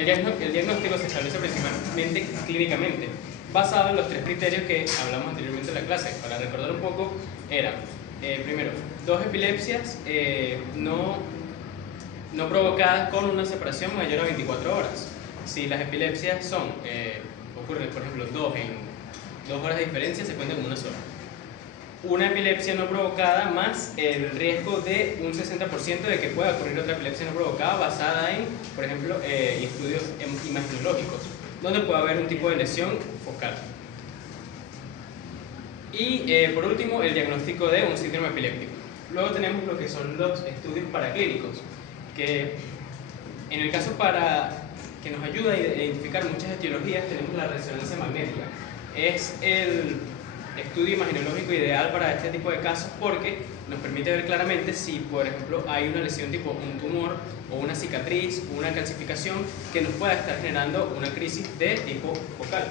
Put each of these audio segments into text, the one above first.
El diagnóstico se establece principalmente clínicamente, basado en los tres criterios que hablamos anteriormente en la clase. Para recordar un poco, eran, primero, 2 epilepsias no provocadas con una separación mayor a 24 horas. Si las epilepsias ocurren, por ejemplo, 2 en 2 horas de diferencia, se cuenta como una sola. Una epilepsia no provocada más el riesgo de un 60% de que pueda ocurrir otra epilepsia no provocada basada en, por ejemplo, estudios imaginológicos, donde puede haber un tipo de lesión focal. Y por último, el diagnóstico de un síndrome epiléptico. Luego tenemos lo que son los estudios paraclínicos, que en el caso que nos ayuda a identificar muchas etiologías, tenemos la resonancia magnética. Es el estudio imaginológico ideal para este tipo de casos porque nos permite ver claramente si, por ejemplo, hay una lesión tipo un tumor o una cicatriz o una calcificación que nos pueda estar generando una crisis de tipo focal.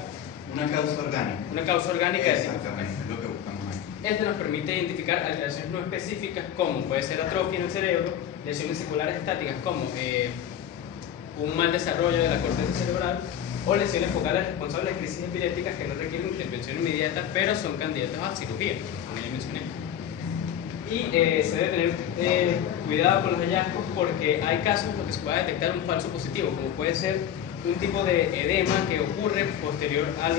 Una causa orgánica. Una causa orgánica de tipo focal. Exactamente, es lo que buscamos ahí. Este nos permite identificar alteraciones no específicas como puede ser atrofia en el cerebro, lesiones seculares estáticas como un mal desarrollo de la corteza cerebral o lesiones focales responsables de crisis epilépticas que no requieren intervención inmediata pero son candidatos a cirugía, como ya mencioné. Y se debe tener cuidado con los hallazgos porque hay casos en los que se puede detectar un falso positivo, como puede ser un tipo de edema que ocurre posterior a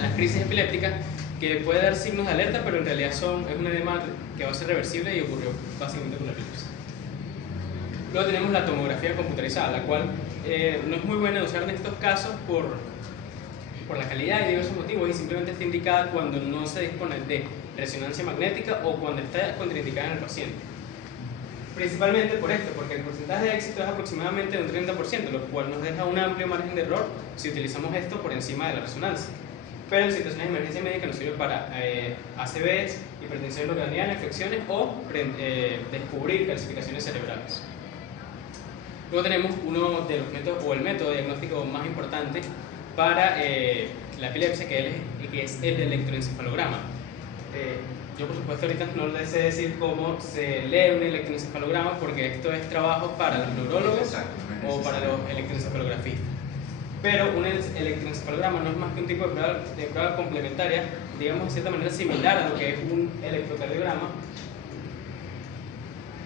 las crisis epilépticas, que puede dar signos de alerta, pero en realidad es un edema que va a ser reversible y ocurrió básicamente con la epilepsia. Luego tenemos la tomografía computarizada, la cual no es muy buena de usar en estos casos por la calidad y diversos motivos, y simplemente está indicada cuando no se dispone de resonancia magnética o cuando está contraindicada en el paciente. Principalmente por esto, porque el porcentaje de éxito es aproximadamente de un 30%, lo cual nos deja un amplio margen de error si utilizamos esto por encima de la resonancia. Pero en situaciones de emergencia médica nos sirve para ACVs, hipertensión intracraniana, infecciones o descubrir calcificaciones cerebrales. Luego tenemos uno de los métodos, o el método diagnóstico más importante para la epilepsia, que es el electroencefalograma. Yo por supuesto ahorita no les sé decir cómo se lee un electroencefalograma porque esto es trabajo para los neurólogos o para los electroencefalografistas. Pero un electroencefalograma no es más que un tipo de prueba complementaria, digamos de cierta manera similar a lo que es un electrocardiograma,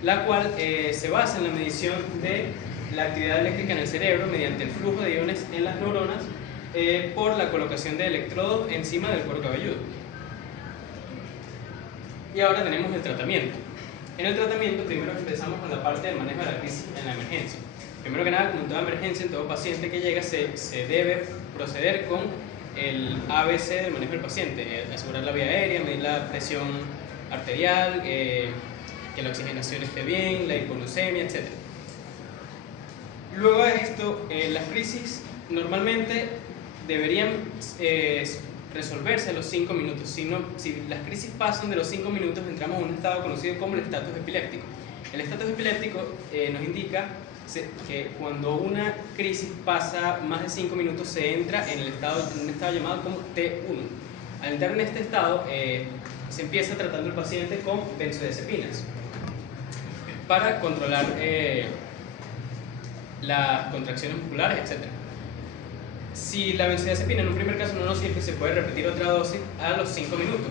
la cual se basa en la medición de la actividad eléctrica en el cerebro mediante el flujo de iones en las neuronas por la colocación de electrodos encima del cuero cabelludo. Y ahora tenemos el tratamiento. En el tratamiento primero empezamos con la parte del manejo de la crisis en la emergencia. Primero que nada, como en toda emergencia, en todo paciente que llega se debe proceder con el ABC del manejo del paciente, asegurar la vía aérea, medir la presión arterial, que la oxigenación esté bien, la hipoglucemia, etc. Luego de esto, las crisis normalmente deberían resolverse a los 5 minutos. Si las crisis pasan de los 5 minutos, entramos en un estado conocido como el estatus epiléptico. El estatus epiléptico nos indica que cuando una crisis pasa más de 5 minutos se entra en un estado llamado como T1. Al entrar en este estado se empieza tratando el paciente con benzodiazepinas para controlar las contracciones musculares, etc. Si la benzodiazepina en un primer caso no nos sirve, se puede repetir otra dosis a los 5 minutos.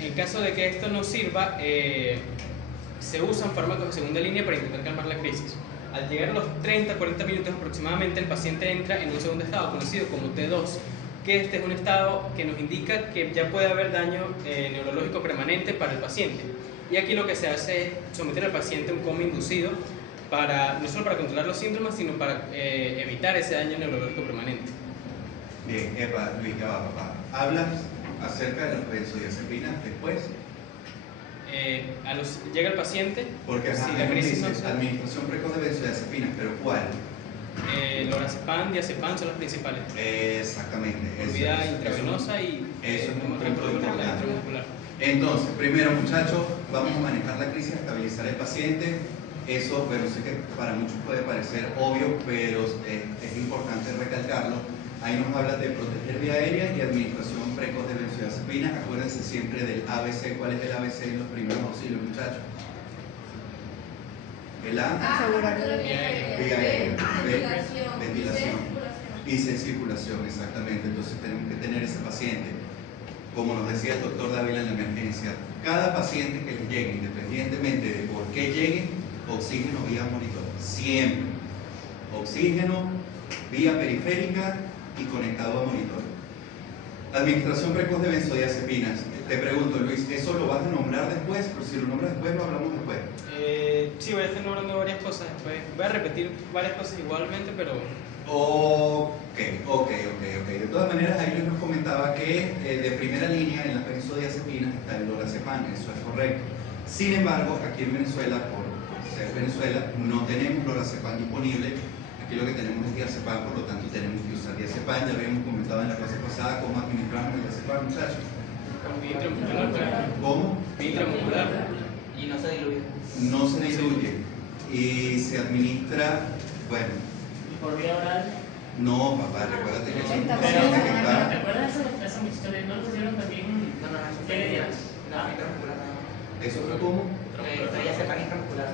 En caso de que esto no sirva, se usan fármacos de segunda línea para intentar calmar la crisis. Al llegar a los 30-40 minutos aproximadamente, el paciente entra en un segundo estado conocido como T2, que este es un estado que nos indica que ya puede haber daño neurológico permanente para el paciente. Y aquí lo que se hace es someter al paciente a un coma inducido, no solo para controlar los síntomas, sino para evitar ese daño neurológico permanente. Bien, Luis, ya va, papá. ¿Hablas acerca de las benzodiazepinas después? Llega el paciente, porque si la crisis no se... administración precoz de benzodiazepinas, pero ¿cuál? Lorazepam, diazepam son las principales. Exactamente. Por vía intravenosa y eso es un punto importante. intramuscular. Entonces, primero muchachos, vamos a manejar la crisis, a estabilizar el paciente. Eso, bueno, sé que para muchos puede parecer obvio, pero es importante recalcarlo. Ahí nos habla de proteger vía aérea y administración precoz de benzodiazepina. Acuérdense siempre del ABC. ¿Cuál es el ABC en los primeros auxilios, muchachos? El A. Asegurar la vía aérea. Dice circulación, exactamente. Entonces tenemos que tener ese paciente, como nos decía el doctor Dávila en la emergencia, cada paciente que les llegue, independientemente de por qué llegue, oxígeno vía monitor, siempre. Oxígeno, vía periférica y conectado a monitor. Administración precoz de benzodiazepinas. Te pregunto, Luis, ¿eso lo vas a nombrar después? Pero si lo nombras después, lo hablamos después. Sí, voy a estar nombrando varias cosas después. Voy a repetir varias cosas igualmente, pero... Ok. De todas maneras, ahí nos comentaba que de primera línea en las benzodiazepinas está el lorazepam, eso es correcto. Sin embargo, aquí en Venezuela, por ser Venezuela, no tenemos lorazepam disponible. Aquí lo que tenemos es diazepam, por lo tanto tenemos que usar diazepam. Ya habíamos comentado en la clase pasada cómo administramos el diazepam, muchachos. Con vía intramuscular. ¿Cómo? Vía intramuscular. Y no se diluye. No se diluye. Y se administra, bueno. ¿Y por vía oral? No, papá, recuérdate que es un Pero, paciente que está... ¿te acuerdas de esa historia? ¿No lo pusieron también? No, ¿qué días? No, intramuscular. ¿Eso fue cómo? Ya sepan intramuscular.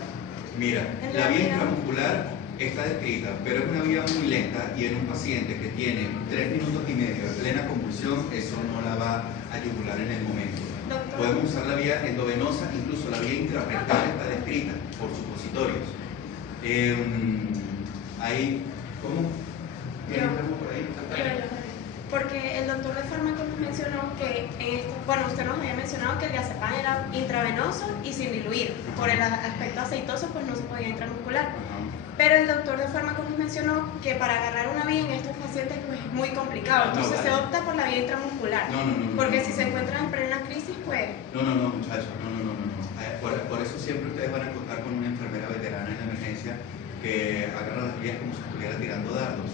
Mira, la vía intramuscular está descrita, pero es una vía muy lenta y en un paciente que tiene 3 minutos y medio de plena convulsión, eso no la va a yugular en el momento. Podemos usar la vía endovenosa, incluso la vía intrarrectal está descrita por supositorios. Ahí, ¿cómo? Por ahí? Porque el doctor de fármacos nos mencionó que, bueno, usted nos había mencionado que el diazepam era intravenoso y sin diluir. Por el aspecto aceitoso, pues no se podía intramuscular. Pero el doctor de fármacos nos mencionó que para agarrar una vía en estos pacientes pues es muy complicado. Entonces se opta por la vía intramuscular. Porque si se encuentran en plena crisis, pues... No, muchachos, no. Por eso siempre ustedes van a contar con una enfermera veterana en la emergencia que agarra las vías como si estuviera tirando dardos.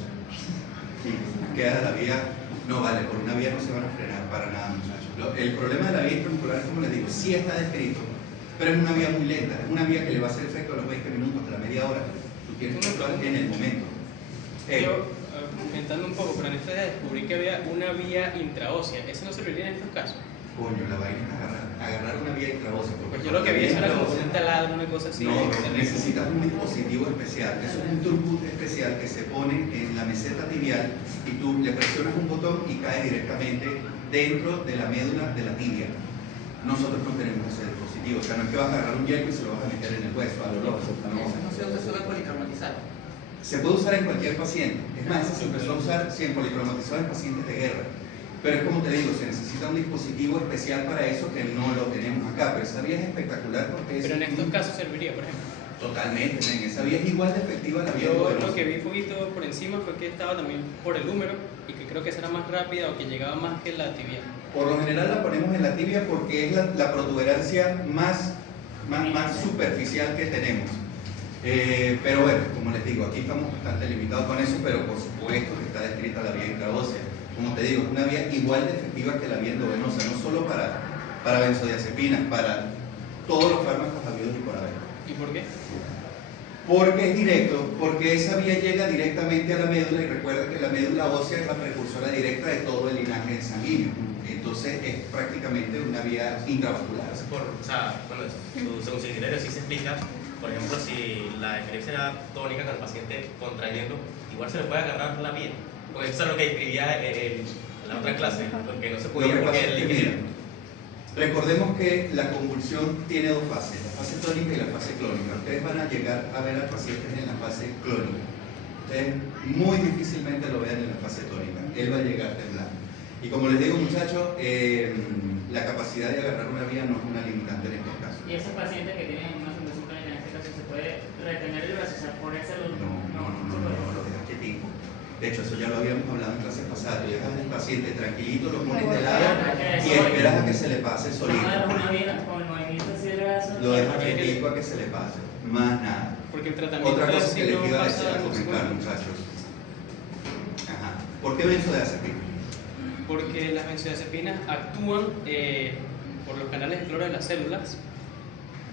Y queda la vía... No, vale, por una vía no se van a frenar para nada, muchachos. El problema de la vía intramuscular es, como les digo, sí está descrito, pero es una vía muy lenta, es una vía que le va a hacer efecto a los 20 minutos, a la media hora. Tú tienes que actuar en el momento. Yo, comentando un poco, pero en esta descubrí que había una vía intraósea. ¿Eso no serviría en estos casos? Coño, la vaina es agarrar una vía intraósea. Pues yo lo que vi era como un taladro, una cosa así. No, necesitas un dispositivo especial. Eso es un turbo especial que se pone en la meseta tibial y tú le presionas un botón y cae directamente dentro de la médula de la tibia. Nosotros no tenemos ese dispositivo. O sea, no es que vas a agarrar un hielo y se lo vas a meter en el hueso, a lo loco. No. No se usa solo en politraumatizado. Se puede usar en cualquier paciente. Es más, se empezó a usar en politraumatizados en pacientes de guerra. Pero es como te digo, se necesita un dispositivo especial para eso que no lo tenemos acá. Pero esa vía es espectacular porque es... Pero en estos casos serviría, por ejemplo. Totalmente, esa vía es igual de efectiva a la vía Yo endovenosa. lo que vi un poquito por encima fue que estaba también por el húmero y que creo que esa era más rápida o que llegaba más que la tibia. Por lo general la ponemos en la tibia porque es la protuberancia más superficial que tenemos. Pero bueno, como les digo, aquí estamos bastante limitados con eso, pero por supuesto que está descrita la vía intraósea. Como te digo, es una vía igual de efectiva que la vía endovenosa, no solo para benzodiazepinas, para todos los fármacos habidos y por haber. ¿Y por qué? Porque es directo, porque esa vía llega directamente a la médula y recuerda que la médula ósea es la precursora directa de todo el linaje sanguíneo. Entonces es prácticamente una vía intravascular. Según su itinerario sí se explica, por ejemplo, si la epilepsia era tónica con el paciente contrayendo, igual se le puede agarrar la vía. Porque eso es lo que escribía en la otra clase, porque no se podía porque el líquido. Recordemos que la convulsión tiene dos fases, la fase tónica y la fase clónica. Ustedes van a llegar a ver al paciente en la fase clónica. Ustedes muy difícilmente lo vean en la fase tónica. Él va a llegar temblando. Y como les digo, muchachos, la capacidad de agarrar una vía no es una limitante en estos casos. ¿Y esos pacientes que tienen una fundación clínica en este caso se puede retener el brazo, o sea, ponerse el No, lo dejas quietico. De hecho, eso ya lo habíamos hablado en clases pasadas. Tú dejas al paciente tranquilito, lo pones de lado y esperas a que se le pase solito. Lo dejas quietico a que se le pase. Más nada. Porque el tratamiento Otra cosa que les iba a pasa decir a los comentar, segundos. muchachos. Ajá. ¿Por qué benzodiazepina? Porque las benzodiazepinas actúan por los canales de cloro de las células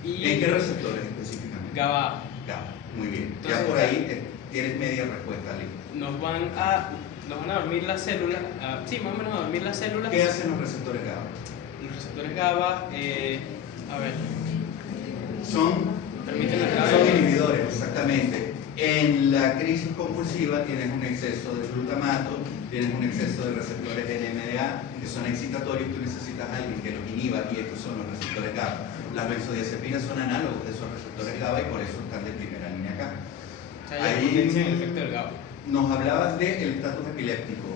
y ¿En qué receptores específicamente? GABA. GABA. Muy bien. Entonces, Ya por ahí tienes media respuesta, Ali. nos van a dormir las células, sí, más o menos a dormir las células. ¿Qué hacen los receptores GABA? Los receptores GABA, a ver, Son permiten la inhibidores, exactamente. En la crisis compulsiva tienes un exceso de glutamato, tienes un exceso de receptores NMDA que son excitatorios, tú necesitas a alguien que los inhiba y estos son los receptores GABA. Las benzodiazepinas son análogos de esos receptores GABA y por eso están de primera línea acá. O sea, hay potencia en el efecto del GABA. Nos hablabas del estatus epiléptico.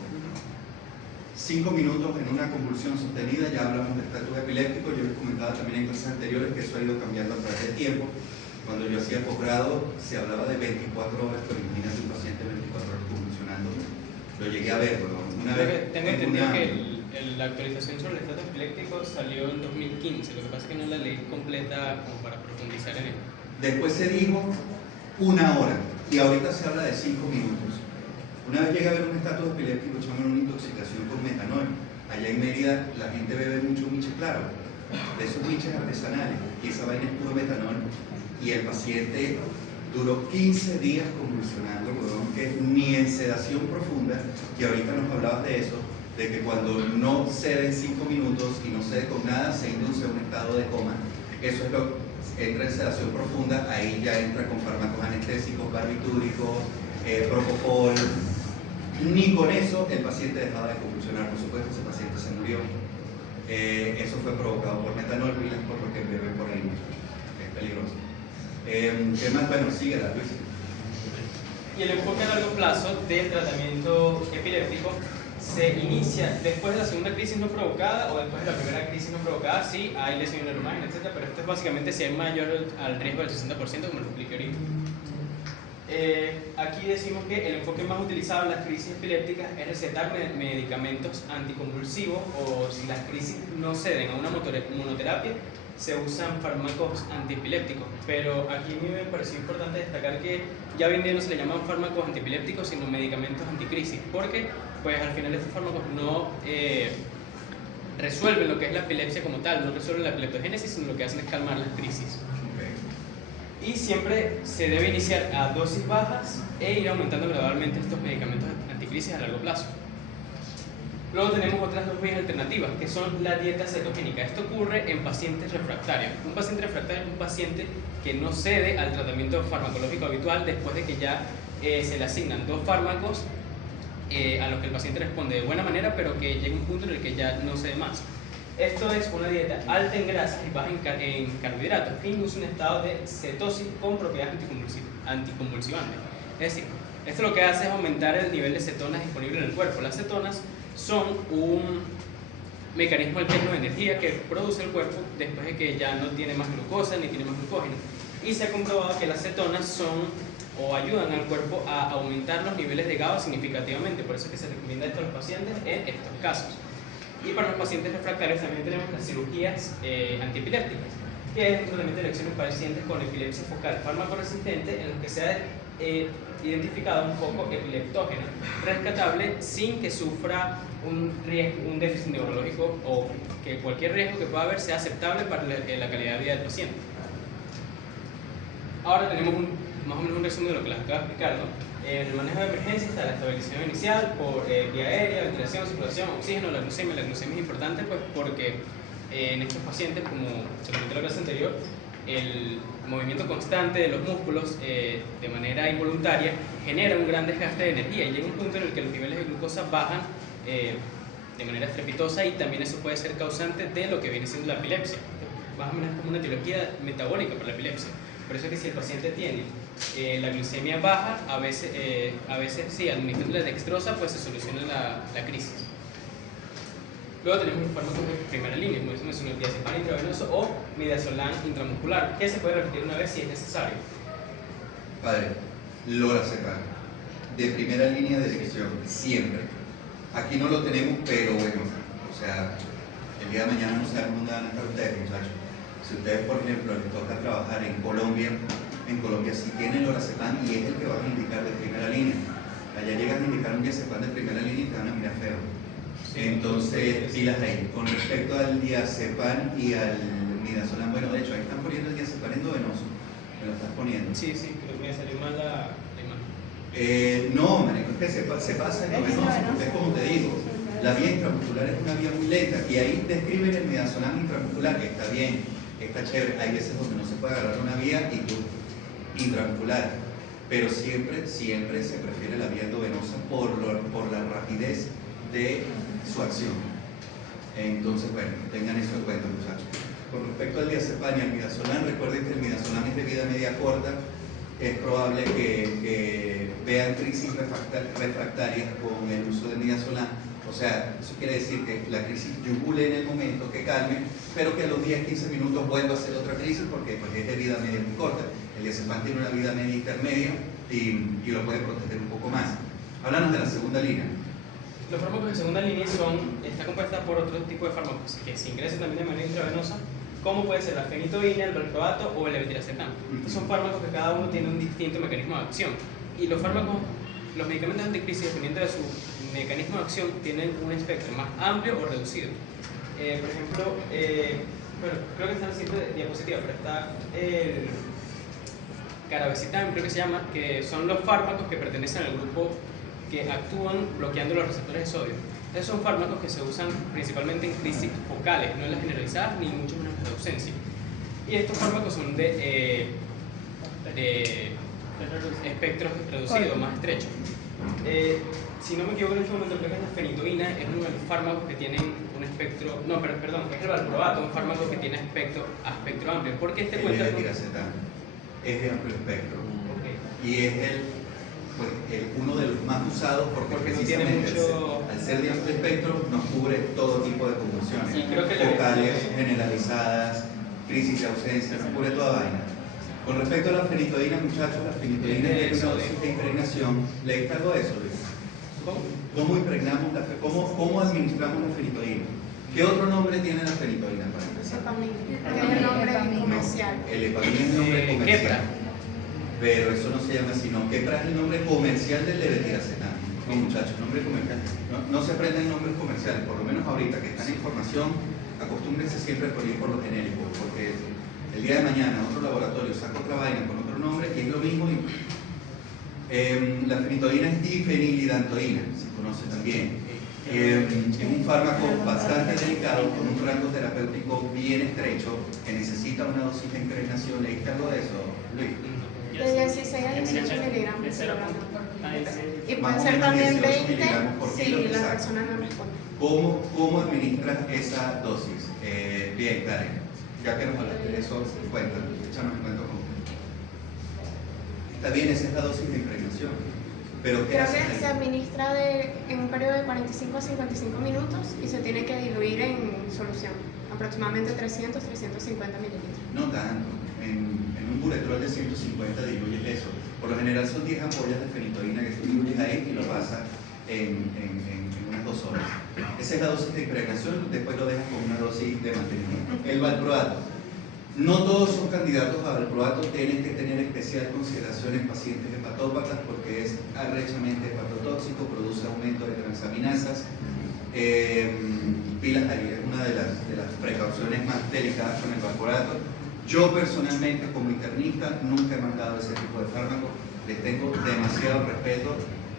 5 minutos en una convulsión sostenida, ya hablamos de estatus epiléptico. Yo les comentaba también en clases anteriores que eso ha ido cambiando a través del tiempo. Cuando yo hacía posgrado se hablaba de 24 horas, pero imagínate un paciente 24 horas convulsionando. Lo llegué a ver, bueno, una vez. Tengo entendido que la actualización sobre el estatus epiléptico salió en 2015, lo que pasa es que no la leí completa como para profundizar en él. Después se dijo 1 hora y ahorita se habla de 5 minutos. Una vez llegué a ver un estatus epiléptico, llaman una intoxicación con metanol. Allá en Mérida la gente bebe mucho miche claro, de esos miches artesanales, y esa vaina es puro metanol. Y el paciente duró 15 días convulsionando, que ni en sedación profunda, y ahorita nos hablabas de eso, de que cuando no cede en 5 minutos y no cede con nada, se induce a un estado de coma. Eso es lo que entra en sedación profunda, ahí ya entra con fármacos anestésicos, barbitúricos, propofol. Ni con eso el paciente dejaba de convulsionar, por supuesto ese paciente se murió. Eso fue provocado por metanol, y por lo que beben por ahí, es peligroso. ¿Qué más? Bueno, síguela, Luis. Y el enfoque a largo plazo del tratamiento epiléptico se inicia después de la segunda crisis no provocada o después de la primera crisis no provocada, sí hay lesiones neuromagnéticas, etc. Pero esto es básicamente si hay mayor al riesgo del 60%, como lo expliqué ahorita. Aquí decimos que el enfoque más utilizado en las crisis epilépticas es recetar medicamentos anticonvulsivos, o si las crisis no ceden a una monoterapia, se usan fármacos antiepilépticos. Pero aquí a mí me pareció importante destacar que ya hoy en día no se le llaman fármacos antiepilépticos, sino medicamentos anticrisis, porque pues al final estos fármacos no resuelven lo que es la epilepsia como tal, no resuelven la epileptogénesis, sino lo que hacen es calmar las crisis. Y siempre se debe iniciar a dosis bajas e ir aumentando gradualmente estos medicamentos anticrisis a largo plazo. Luego tenemos otras dos vías alternativas, que son la dieta cetogénica. Esto ocurre en pacientes refractarios. Un paciente refractario es un paciente que no cede al tratamiento farmacológico habitual después de que ya se le asignan 2 fármacos a los que el paciente responde de buena manera, pero que llega un punto en el que ya no cede más. Esto es una dieta alta en grasas y baja en carbohidratos, que induce un estado de cetosis con propiedades anticonvulsivantes. Es decir, esto lo que hace es aumentar el nivel de cetonas disponible en el cuerpo. Las cetonas son un mecanismo alterno de energía que produce el cuerpo después de que ya no tiene más glucosa ni tiene más glucógeno. Y se ha comprobado que las cetonas son o ayudan al cuerpo a aumentar los niveles de GABA significativamente. Por eso es que se recomienda esto a los pacientes en estos casos. Y para los pacientes refractarios también tenemos las cirugías antiepilépticas, que es un tratamiento de elección en pacientes con epilepsia focal farmacoresistente, en los que se ha identificado un foco epileptógeno rescatable sin que sufra un déficit neurológico, o que cualquier riesgo que pueda haber sea aceptable para la calidad de vida del paciente. Ahora tenemos más o menos un resumen de lo que les acabo de explicar, ¿no? En el manejo de emergencia está la estabilización inicial por vía aérea, ventilación, circulación, oxígeno. La glucemia es importante pues porque en estos pacientes, como se comentó en la clase anterior, el movimiento constante de los músculos de manera involuntaria genera un gran desgaste de energía, y llega un punto en el que los niveles de glucosa bajan de manera estrepitosa, y también eso puede ser causante de lo que viene siendo la epilepsia. Más o menos como una etiología metabólica para la epilepsia. Por eso es que si el paciente tiene la glucemia baja, a veces sí, administrando la dextrosa, pues se soluciona la crisis. Luego tenemos los fármacos de primera línea, como es el diazepam intravenoso o midazolam intramuscular, que se puede repetir una vez si es necesario. Padre, lorazepam, de primera línea de elección, siempre. Aquí no lo tenemos, pero bueno, o sea, el día de mañana no sabemos dónde van a estar ustedes, muchachos. Si ustedes, por ejemplo, les toca trabajar en Colombia sí tienen lorazepam y es el que vas a indicar de primera línea. Allá llegas a indicar un diazepam de primera línea y te van a mirar feo. Entonces, pilas ahí. Con respecto al diazepam y al midazolam, bueno, de hecho, ahí están poniendo el diazepam endovenoso. Me lo estás poniendo. Sí, creo que me salió mal la imagen. No, marico, es que se pasa endovenoso. Es como te digo, la vía intramuscular es una vía muy lenta, y ahí describen el midazolam intramuscular, que está bien, está chévere. Hay veces donde no se puede agarrar una vía y tú intramuscular. pero siempre se prefiere la vía endovenosa por la rapidez de su acción. Entonces, bueno, tengan eso en cuenta, muchachos. Con respecto al diazepam y al midazolam, recuerden que el midazolam es de vida media corta. Es probable que vean crisis refractarias con el uso de midazolam. O sea, eso quiere decir que la crisis yugule en el momento, que calme, pero que a los 10-15 minutos vuelva a ser otra crisis porque pues, es de vida media muy corta. El diazepam tiene una vida media intermedia y lo puede proteger un poco más. Háblanos de la segunda línea. Los fármacos de segunda línea está compuesta por otro tipo de fármacos que se ingresan también de manera intravenosa, como puede ser la fenitoína, el valproato o el levetiracetam. Estos son fármacos que cada uno tiene un distinto mecanismo de acción. Y los medicamentos anticrisis, dependiendo de su mecanismo de acción, tienen un espectro más amplio o reducido. Por ejemplo, bueno, creo que están haciendo diapositiva, pero está el Carabexitam, creo que se llama, que son los fármacos que pertenecen al grupo que actúan bloqueando los receptores de sodio. Estos son fármacos que se usan principalmente en crisis focales, no en las generalizadas ni mucho menos en las de ausencia. Y estos fármacos son de espectros reducidos, más estrechos. Si no me equivoco en este momento, creo que la fenitoína es uno de los fármacos que tienen un espectro, no, perdón, es el valproato, un fármaco que tiene espectro amplio, porque este cuenta con... Levetiracetam es de amplio espectro. Okay. Y es uno de los más usados porque no precisamente tiene mucho... al ser de amplio espectro nos cubre todo tipo de convulsiones, Sí, creo que focales, generalizadas, crisis de ausencia, nos cubre toda vaina. Con respecto a la fenitoína, muchachos, la fenitoína tiene una dosis de impregnación. ¿Leíste algo de eso, Luis? ¿Cómo impregnamos cómo administramos la fenitoína? ¿Qué otro nombre tiene la fenitoína para empezar? Es el nombre comercial. El epamina es el nombre comercial. Keppra. Pero eso no se llama sino Keppra es el nombre comercial del levetiracetam. No, muchachos, nombre comercial. No se aprenden nombres comerciales, por lo menos ahorita que están en formación, acostúmbrense siempre por ir por lo genérico, porque el día de mañana otro laboratorio saca otra vaina con otro nombre y es lo mismo. La fenitoína es difenilidantoína, se conoce también. Es un fármaco bastante delicado, con un rango terapéutico bien estrecho, que necesita una dosis de impregnación. ¿Leíste algo de eso, Luis? De 16 a 18 miligramos. De 0 a 16. Y Más puede o ser menos también 18 20 miligramos por si kilo, la exacto. persona no responde. ¿Cómo administras esa dosis? Bien, Karen, ya que nos hablaste de eso, cuéntanos, échanos el cuento con. Está bien, esa es la dosis de impregnación, pero ¿qué Creo haces que ahí? se administra en un periodo de 45 a 55 minutos y se tiene que diluir en solución, aproximadamente 300-350 mililitros. No tanto, en un buretrol de 150 diluyes eso. Por lo general son 10 ampollas de fenitoína que tú diluyes ahí y lo pasas en unas 2 horas. Esa es la dosis de impregnación, después lo dejas con una dosis de mantenimiento. El valproato. No todos son candidatos a valproato, tienen que tener especial consideración en pacientes hepatópatas porque es arrechamente hepatotóxico, produce aumento de transaminasas. Pilas es una de las precauciones más delicadas con el valproato. Yo personalmente, como internista, nunca he mandado ese tipo de fármacos, les tengo demasiado respeto,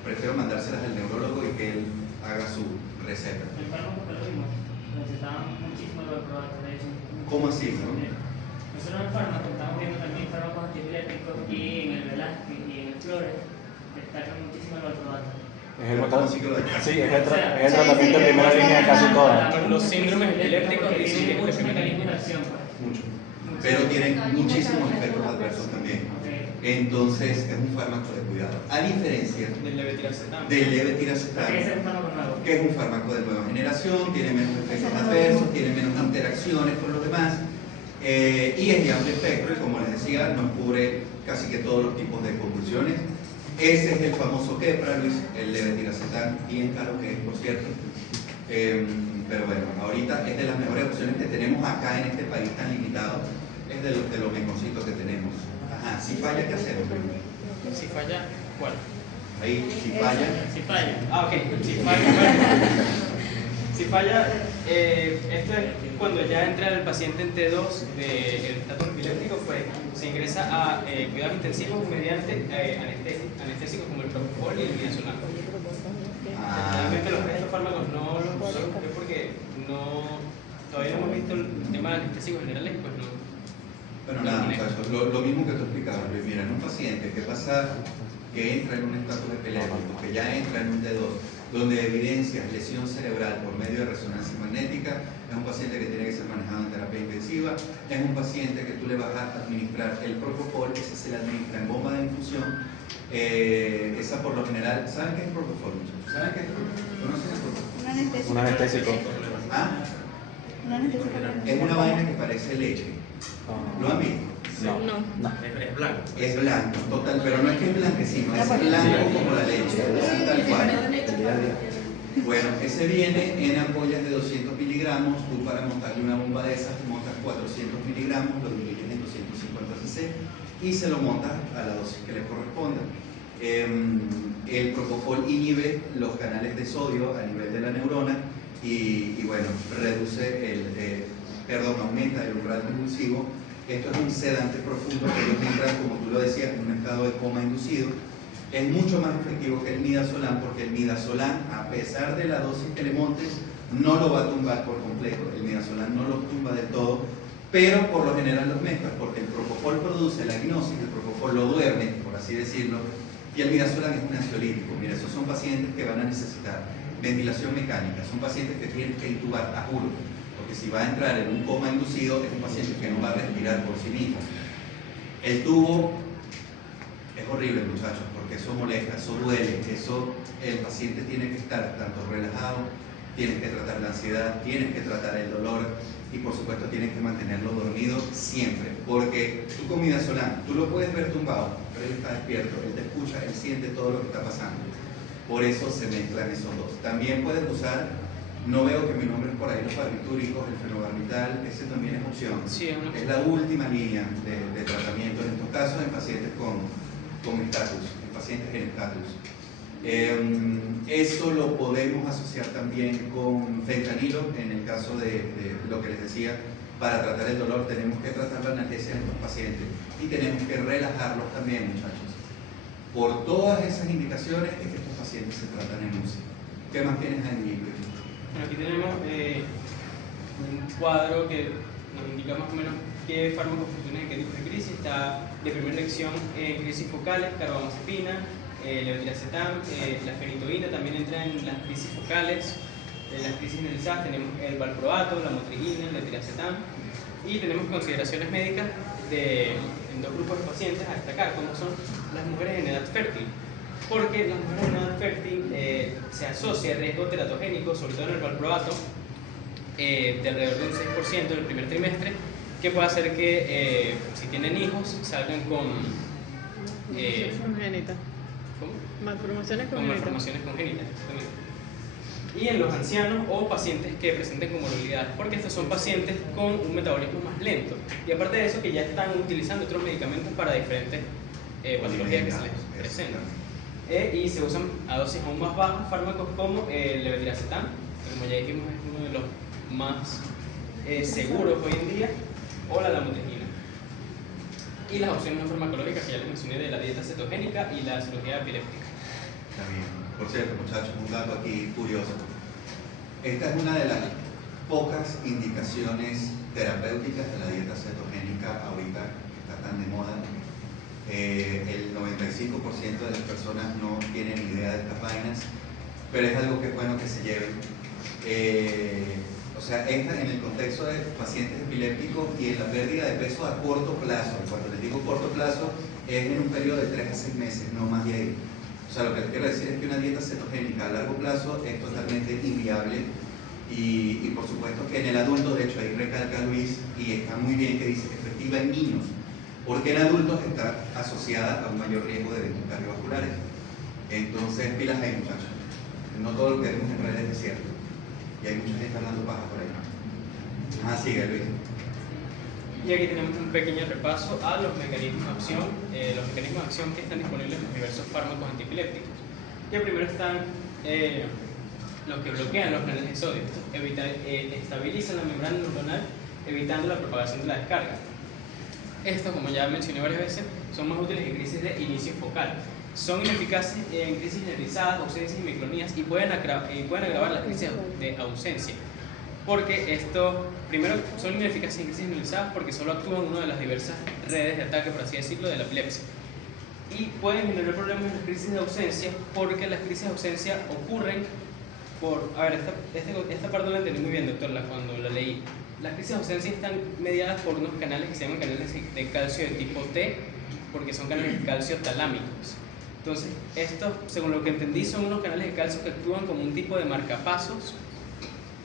prefiero mandárselas al neurólogo y que él haga su receta. El fármaco que lo vimos, necesitaban muchísimo el valproato, de hecho. ¿Cómo así, no? Nosotros en el fármaco estamos viendo también fármacos antiepilépticos y en el Velázquez y en el Flores destacan muchísimo el valproato. Es el ¿Cómo así que lo dejas? sí, es el tratamiento de primera línea de casi todas. Los síndromes epilépticos que dicen que tienen es de muchos primera mecanismos de línea. acción. Pues. Mucho. Pero tiene muchísimos efectos adversos también. Entonces es un fármaco de cuidado. A diferencia Del levetiracetam. del levetiracetam, Ese es un fármaco nuevo. que es un fármaco de nueva generación, tiene menos efectos adversos, tiene menos interacciones con los demás y es de amplio espectro y como les decía, nos cubre casi que todos los tipos de convulsiones. Ese es el famoso Keppra, Luis, el levetiracetam, bien caro que es, por cierto. Pero bueno, ahorita es de las mejores opciones que tenemos acá en este país tan limitado, es de los mejorcitos que tenemos. Ajá, si falla, ¿qué hacemos? Si falla, ¿cuál? Ahí, si falla, Si falla. Ah, ok. Si falla, bueno. Si falla, esto es cuando ya entra el paciente en T2 del estatus epiléptico, pues se ingresa a cuidados intensivos mediante anestésicos como el propofol y el midazolam. Realmente estos fármacos no los busqué porque todavía no hemos visto el tema de anestésicos generales, pues no Bueno, nada, muchachos, lo mismo que tú explicabas, Luis. Mira, en un paciente que pasa, que entra en un estatus epiléptico, que ya entra en un D2, donde evidencia lesión cerebral por medio de resonancia magnética, es un paciente que tiene que ser manejado en terapia intensiva, es un paciente que tú le vas a administrar el propofol, ese se le administra en bomba de infusión, esa por lo general, ¿saben qué es propofol, muchachos? ¿Saben qué es propofol? ¿Conocen el propofol? Un anestésico. ¿Ah? Es una vaina que parece leche. ¿Lo han visto? No. Es blanco. Es blanco, total, pero no es que es blanquecino, es blanco como la leche, así tal cual. Bueno, ese viene en ampollas de 200 miligramos, tú para montarle una bomba de esas montas 400 miligramos, lo divides en 250 cc y se lo montas a la dosis que le corresponda. El propofol inhibe los canales de sodio a nivel de la neurona y bueno, aumenta el umbral convulsivo. Esto es un sedante profundo que ellos entran, como tú lo decías, en un estado de coma inducido. Es mucho más efectivo que el midazolam porque el midazolam, a pesar de la dosis que le montes, no lo va a tumbar por completo. El midazolam no lo tumba del todo, pero por lo general los mezclas porque el propofol produce la hipnosis, el propofol lo duerme, por así decirlo, y el midazolam es un ansiolítico. Mira, esos son pacientes que van a necesitar ventilación mecánica, son pacientes que tienen que intubar, a juro. Porque si va a entrar en un coma inducido, es un paciente que no va a respirar por sí mismo. El tubo es horrible, muchachos, porque eso molesta, eso duele, el paciente tiene que estar tanto relajado, tienes que tratar la ansiedad, tienes que tratar el dolor y por supuesto tienes que mantenerlo dormido siempre. Porque tú con midazolam, tú lo puedes ver tumbado, pero él está despierto, él te escucha, él siente todo lo que está pasando. Por eso se mezclan esos dos. También puedes usar. No veo que mi nombre es por ahí los barbitúricos, el fenobarbital, ese también es opción. Sí, es la última línea de tratamiento en estos casos en pacientes con estatus, en pacientes en estatus. Eso lo podemos asociar también con fentanilo, en el caso de lo que les decía, para tratar el dolor tenemos que tratar la analgesia en estos pacientes y tenemos que relajarlos también, muchachos. Por todas esas indicaciones es que estos pacientes se tratan en UCI. ¿Qué más tienes ahí, Luis? Bueno, aquí tenemos un cuadro que nos indica más o menos qué fármacos funcionan en qué tipos de crisis. Está de primera elección en crisis focales, carbamazepina, levetiracetam, la fenitoína también entra en las crisis focales. En las crisis generalizadas tenemos el valproato, la motrigina, el levetiracetam y tenemos consideraciones médicas en dos grupos de pacientes a destacar, como son las mujeres en edad fértil. Porque las mujeres en edad fértil se asocia a riesgo teratogénico, sobre todo en el valproato, de alrededor de un 6% en el primer trimestre, que puede hacer que si tienen hijos salgan con congénitas. ¿Cómo? Malformaciones Con congénitas. malformaciones congénitas. Y en los ancianos o pacientes que presenten comorbilidades, porque estos son pacientes con un metabolismo más lento. Y aparte de eso, que ya están utilizando otros medicamentos para diferentes patologías que se les presentan. Y se usan a dosis aún más bajas fármacos como el levetiracetam, que como ya dijimos es uno de los más seguros hoy en día, o la lamotrigina. Y las opciones no farmacológicas que ya les mencioné de la dieta cetogénica y la cirugía epiléptica. Está bien. Por cierto, muchachos, un dato aquí curioso. Esta es una de las pocas indicaciones terapéuticas de la dieta cetogénica ahorita que está tan de moda. El 95% de las personas no tienen idea de estas vainas, pero es algo que es bueno que se lleven. O sea, entra en el contexto de pacientes epilépticos y en la pérdida de peso a corto plazo. Cuando les digo corto plazo, es en un periodo de 3 a 6 meses, no más de ahí. O sea, lo que les quiero decir es que una dieta cetogénica a largo plazo es totalmente inviable y por supuesto que en el adulto, de hecho ahí recalca Luis, y está muy bien que dice que es efectiva en niños, porque en adultos está asociada a un mayor riesgo de eventos cardiovasculares. Entonces, pilas ahí, muchachos. No todo lo que vemos en redes es cierto. Y hay mucha gente hablando paja por ahí. Sigue, Luis. Y aquí tenemos un pequeño repaso a los mecanismos de acción, que están disponibles en los diversos fármacos antiepilépticos. Y primero están los que bloquean los canales de sodio. Estos estabilizan la membrana neuronal, evitando la propagación de la descarga. Estos, como ya mencioné varias veces, son más útiles en crisis de inicio focal. Son ineficaces en crisis generalizadas, ausencias y micronías y pueden agravar las crisis de ausencia. porque esto, primero, son ineficaces en crisis generalizadas porque solo actúan en una de las diversas redes de ataque, por así decirlo, de la epilepsia. Y pueden generar problemas en las crisis de ausencia porque las crisis de ausencia ocurren por... A ver, esta parte la entendí muy bien, doctor, cuando la leí. Las crisis de ausencia están mediadas por unos canales que se llaman canales de calcio de tipo T, porque son canales de calcio talámicos. Entonces, estos, según lo que entendí, son unos canales de calcio que actúan como un tipo de marcapasos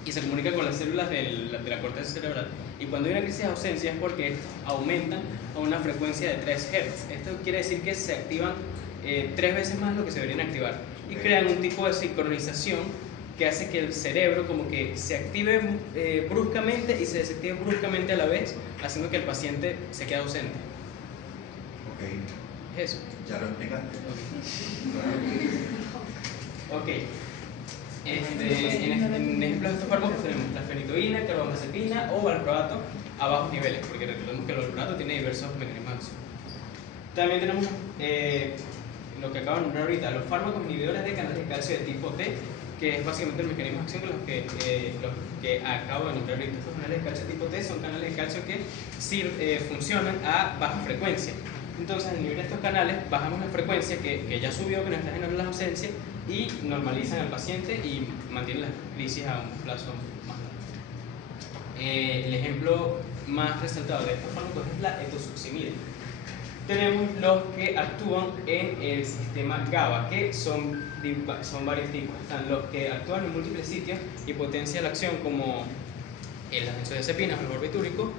y se comunican con las células de la corteza cerebral. Y cuando hay una crisis de ausencia es porque estos aumentan a una frecuencia de 3 Hz. Esto quiere decir que se activan 3 veces más lo que se deberían activar y crean un tipo de sincronización que hace que el cerebro como que se active bruscamente y se desactive bruscamente a la vez, haciendo que el paciente se quede ausente. Ok. ¿Es eso? Ya lo explicaste. Ok. En ejemplos de estos fármacos tenemos la fenitoína, carbamazepina o valproato a bajos niveles, porque recordemos que el valproato tiene diversos mecanismos de acción. También tenemos lo que acabo de nombrar ahorita, los fármacos inhibidores de canales de calcio de tipo T, que es básicamente el mecanismo de acción de los que acabo de nombrar ahorita. Estos canales de calcio tipo T son canales de calcio que funcionan a baja frecuencia. Entonces, al inhibir estos canales, bajamos la frecuencia que ya subió, que nos está generando las ausencias, y normalizan al paciente y mantienen las crisis a un plazo más largo. El ejemplo más resaltado de estos fármacos es la etosuximida. Tenemos los que actúan en el sistema GABA, que son varios tipos. Están los que actúan en múltiples sitios y potencian la acción, como las benzodiazepinas o el barbitúrico.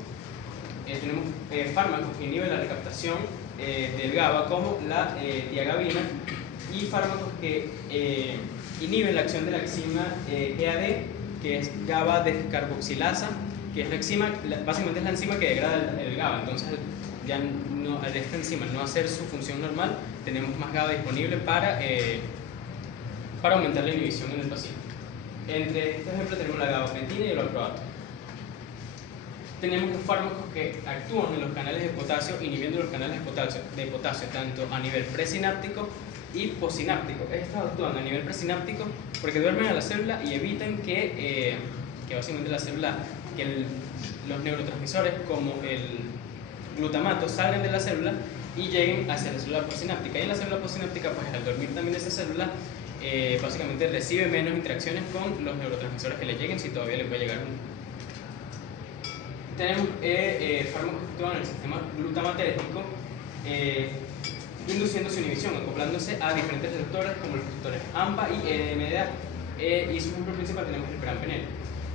Tenemos fármacos que inhiben la recaptación del GABA, como la diagabina, y fármacos que inhiben la acción de la enzima GAD, que es GABA descarboxilasa, que es la enzima, básicamente es la enzima que degrada el GABA. Entonces, ya al esta enzima no hacer su función normal, tenemos más GABA disponible para aumentar la inhibición en el paciente. Entre estos ejemplos tenemos la gabapentina y el valproato. Tenemos los fármacos que actúan en los canales de potasio, inhibiendo los canales de potasio tanto a nivel presináptico y postsináptico. Estos actúan a nivel presináptico porque duermen a la célula y evitan que básicamente la célula, los neurotransmisores como el glutamato salgan de la célula y lleguen hacia la célula postsináptica. Y en la célula postsináptica, pues al dormir también esa célula, básicamente recibe menos interacciones con los neurotransmisores que le lleguen, si todavía le puede llegar uno. Tenemos fármacos que actúan en el sistema glutamatérgico, induciendo su inhibición, acoplándose a diferentes receptores como los receptores AMPA y NMDA. Y su ejemplo principal tenemos el perampenel.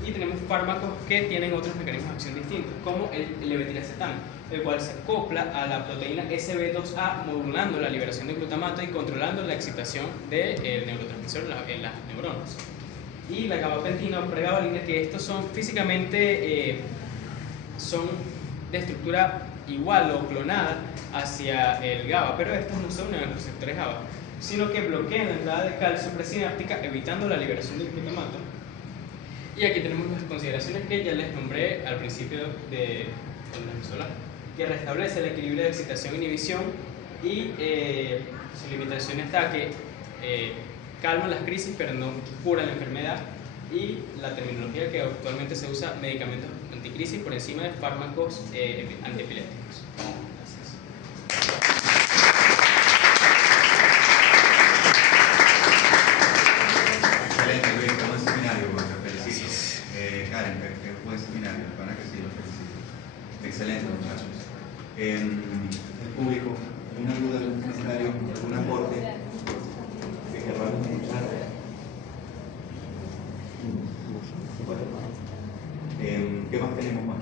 Y tenemos fármacos que tienen otros mecanismos de acción distintos, como el levetiracetam, el cual se acopla a la proteína SB2A, modulando la liberación de glutamato y controlando la excitación del neurotransmisor en las neuronas. Y la gabapentina o pregabalina, que estos son físicamente son de estructura igual o clonada hacia el GABA, pero estos no son en los receptores GABA, sino que bloquean la entrada de calcio presináptica, evitando la liberación del glutamato. Y aquí tenemos las consideraciones que ya les nombré al principio de la epistola, que restablece el equilibrio de excitación e inhibición, y su limitación está que calman las crisis pero no curan la enfermedad, y la terminología que actualmente se usa, medicamentos anticrisis por encima de fármacos antiepilépticos. Gracias. Excelente, Luis, qué buen seminario, te felicito. Karen, qué buen seminario, la verdad que sí, lo felicito. Excelente, muchachos. El público, ¿alguna duda, algún comentario, algún aporte que queramos escuchar? ¿Qué más tenemos más?